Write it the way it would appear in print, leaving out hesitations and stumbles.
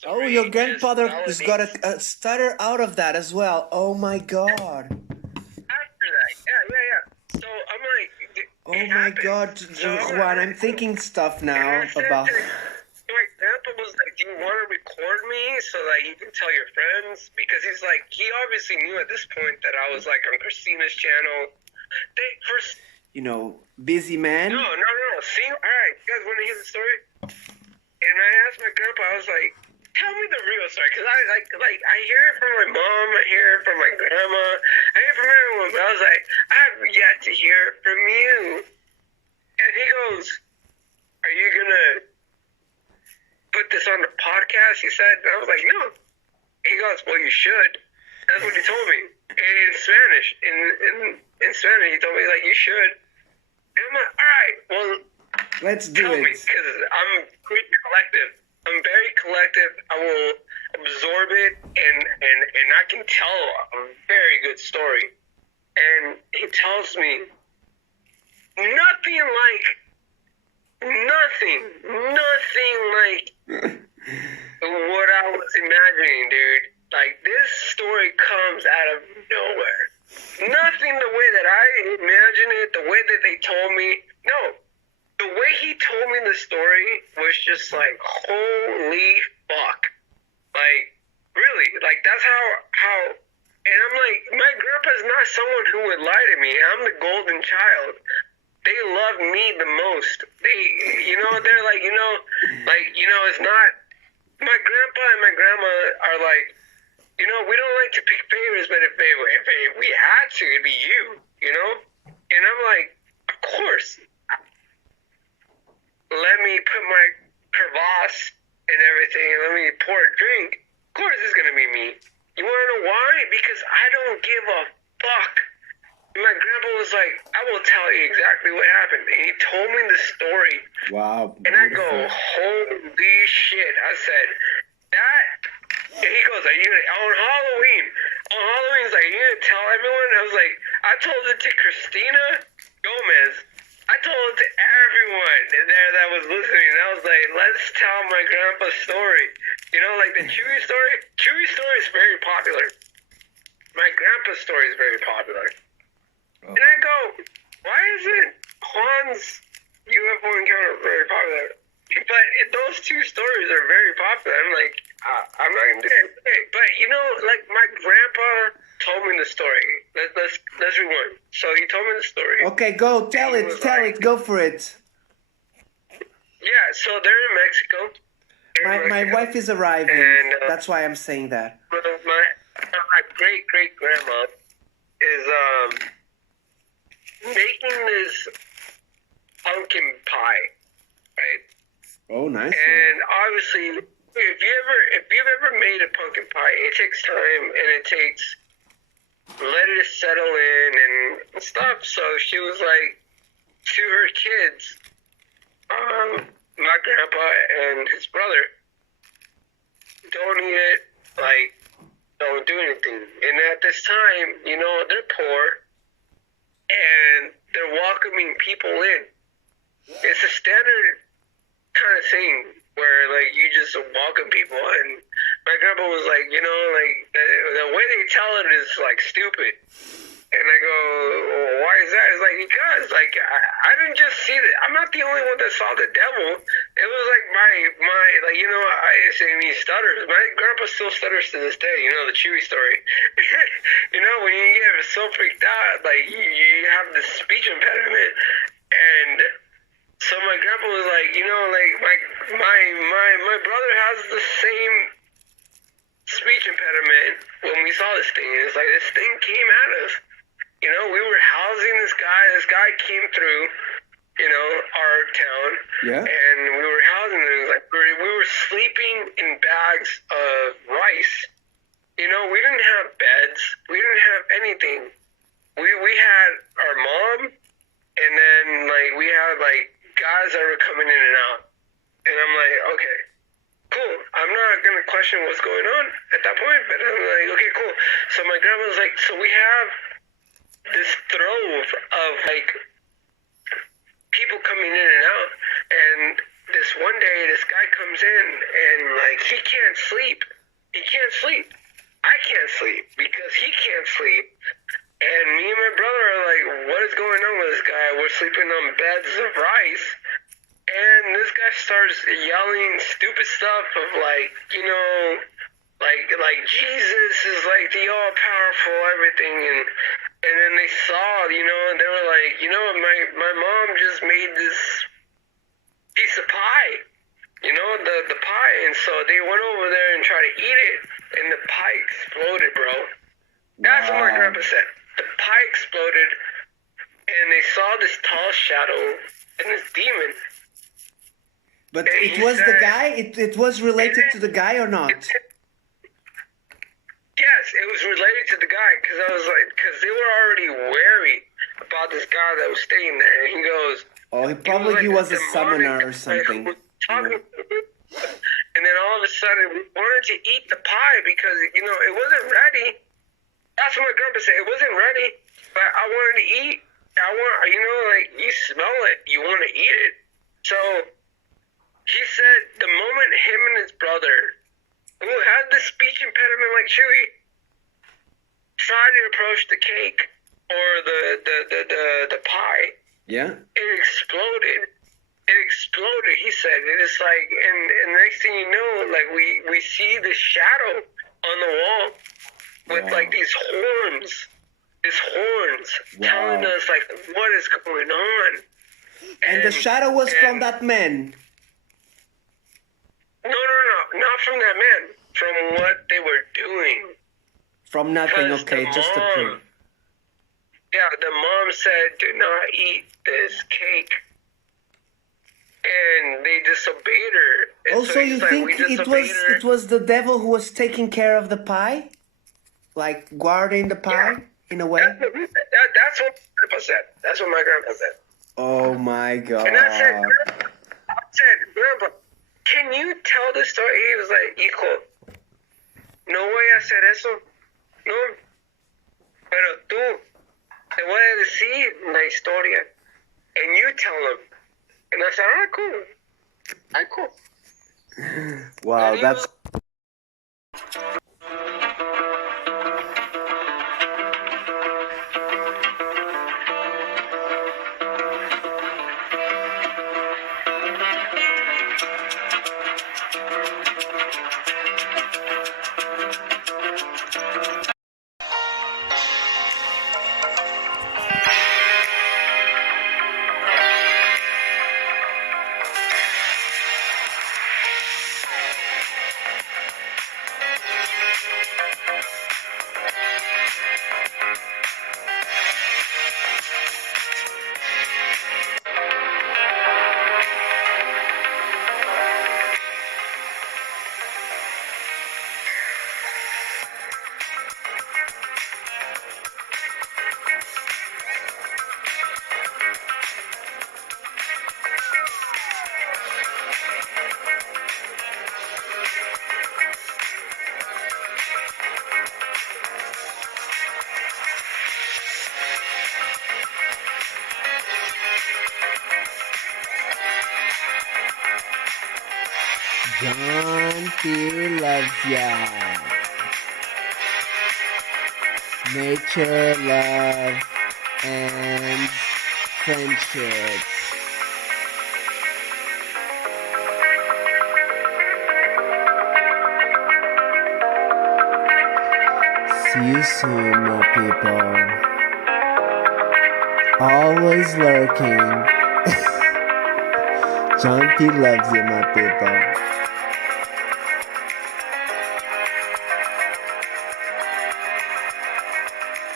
story. Oh, your grandfather has got validates a stutter out of that as well. Oh my God. after that. Yeah. So I'm like, Oh it my happened. God, So Juan, I'm thinking stuff and now I said about. my grandpa was like, "Do you want to record me so that you can tell your friends?" Because he's like, he obviously knew at this point that I was like on Christina's channel. They first. You know, busy man. No. See, all right, you guys want to hear the story? And I asked my grandpa, I was like, "Tell me the real story," because I I hear it from my mom, I hear it from my grandma, I hear it from everyone, but I was like, I have yet to hear it from you. And he goes, "Are you gonna put this on the podcast?" He said, and I was like, "No." He goes, "Well, you should." That's what he told me in Spanish. In Spanish, he told me like, "You should." And I'm like, "All right, well." Let's do Tell it. me, because I'm pretty collective. I'm very collective. I will absorb it, and I can tell a very good story. And he tells me nothing like what I was imagining, dude. Like, this story comes out of nowhere. Nothing the way that I imagined it, the way that they told me. No. The way he told me the story was just like, holy fuck. Like, really, like, that's how, and I'm like, my grandpa's not someone who would lie to me. I'm the golden child. They love me the most. They're like, it's not, my grandpa and my grandma are like, we don't like to pick favorites, but if we had to, it'd be you, And I'm like, of course. Let me put my crevasse and everything, and let me pour a drink. Of course it's going to be me. You want to know why? Because I don't give a fuck. And my grandpa was like, "I will tell you exactly what happened." And he told me the story. Wow. And I go, holy shit. I said, that... And he goes, "Are you gonna, on Halloween, he's like, are you going to tell everyone?" I was like, I told it to Christina Gomez. I told it to everyone there that was listening. I was like, let's tell my grandpa's story. Like the Chewy story. Chewy story is very popular. My grandpa's story is very popular. Oh. And I go, why isn't Juan's UFO encounter very popular? But those two stories are very popular. I'm like, I'm not going to do it. But, like my grandpa told me the story. Let's rewind. So he told me the story. Okay, go. Tell it. Go for it. Yeah, so they're in Mexico. My wife is arriving. And, that's why I'm saying that. My great-great-grandma is making this pumpkin pie, right? Oh, nice. And obviously, if you've ever made a pumpkin pie, it takes time and it takes let it settle in and stuff. So she was like to her kids, my grandpa and his brother, don't eat it, like, don't do anything. And at this time, they're poor and they're welcoming people in. It's a standard kind of thing where, like, you just welcome people. And my grandpa was like, the way they tell it is, like, stupid. And I go, well, why is that? It's like, because, like, I didn't just see that. I'm not the only one that saw the devil. It was like my like, I say he stutters. My grandpa still stutters to this day, the Chewy story. When you get so freaked out, like, you have this speech impediment. And so my grandpa was like, my brother has the same speech impediment when we saw this thing. It's like, this thing came at us. We were housing this guy. This guy came through, our town. Yeah. And we were housing him. Like, we were sleeping in bags of rice. We didn't have beds. We didn't have anything. We had our mom, and then, like, we had, like, guys that were coming in and out. And I'm like, okay, cool. I'm not going to question what's going on at that point, but I'm like, okay, cool. So my grandma's like, so we have this trove of, like, people coming in and out, and this this one day, this guy comes in and like he can't sleep. He can't sleep. I can't sleep because he can't sleep. And me and my brother are like, what is going on with this guy? We're sleeping on beds of rice. And this guy starts yelling stupid stuff of like, you know, like Jesus is like the all powerful everything, and then they saw, you know, and they were like, you know, my mom just made this piece of pie, you know, the pie, and so they went over there and tried to eat it, and the pie exploded, bro. That's what my grandpa said. The pie exploded, and they saw this tall shadow and this demon. But it was the guy? It was related to the guy or not? Yes, it was related to the guy, because I was like, because they were already wary about this guy that was staying there, and he goes, oh, he was a summoner or something. And then all of a sudden, we wanted to eat the pie because, you know, it wasn't ready. That's what my grandpa said. It wasn't ready, but I wanted to eat. You know, like, you smell it, you want to eat it. So he said the moment him and his brother, who had the speech impediment like Chewy, tried to approach the cake or the pie. Yeah. It exploded. It exploded. He said it is like, and next thing you know, like we see the shadow on the wall with like these horns, telling us like what is going on. And the shadow was from that man. No, not from that man. From what they were doing. From nothing, okay, just a proof. Yeah, the mom said, do not eat this cake. And they disobeyed her. And also, so you think it was the devil who was taking care of the pie? Like, guarding the pie, in a way? That's what my grandpa said. That's what my grandpa said. Oh, my God. And I said, Grandpa, can you tell the story? He was like, hijo, no voy a hacer eso. No. Pero tú, te voy a decir la historia. And you tell him. And I said, all right, cool. Wow, that's... Juan, he loves ya. Nature, love, and friendship. See you soon, my people. Always lurking. John P loves you, my people.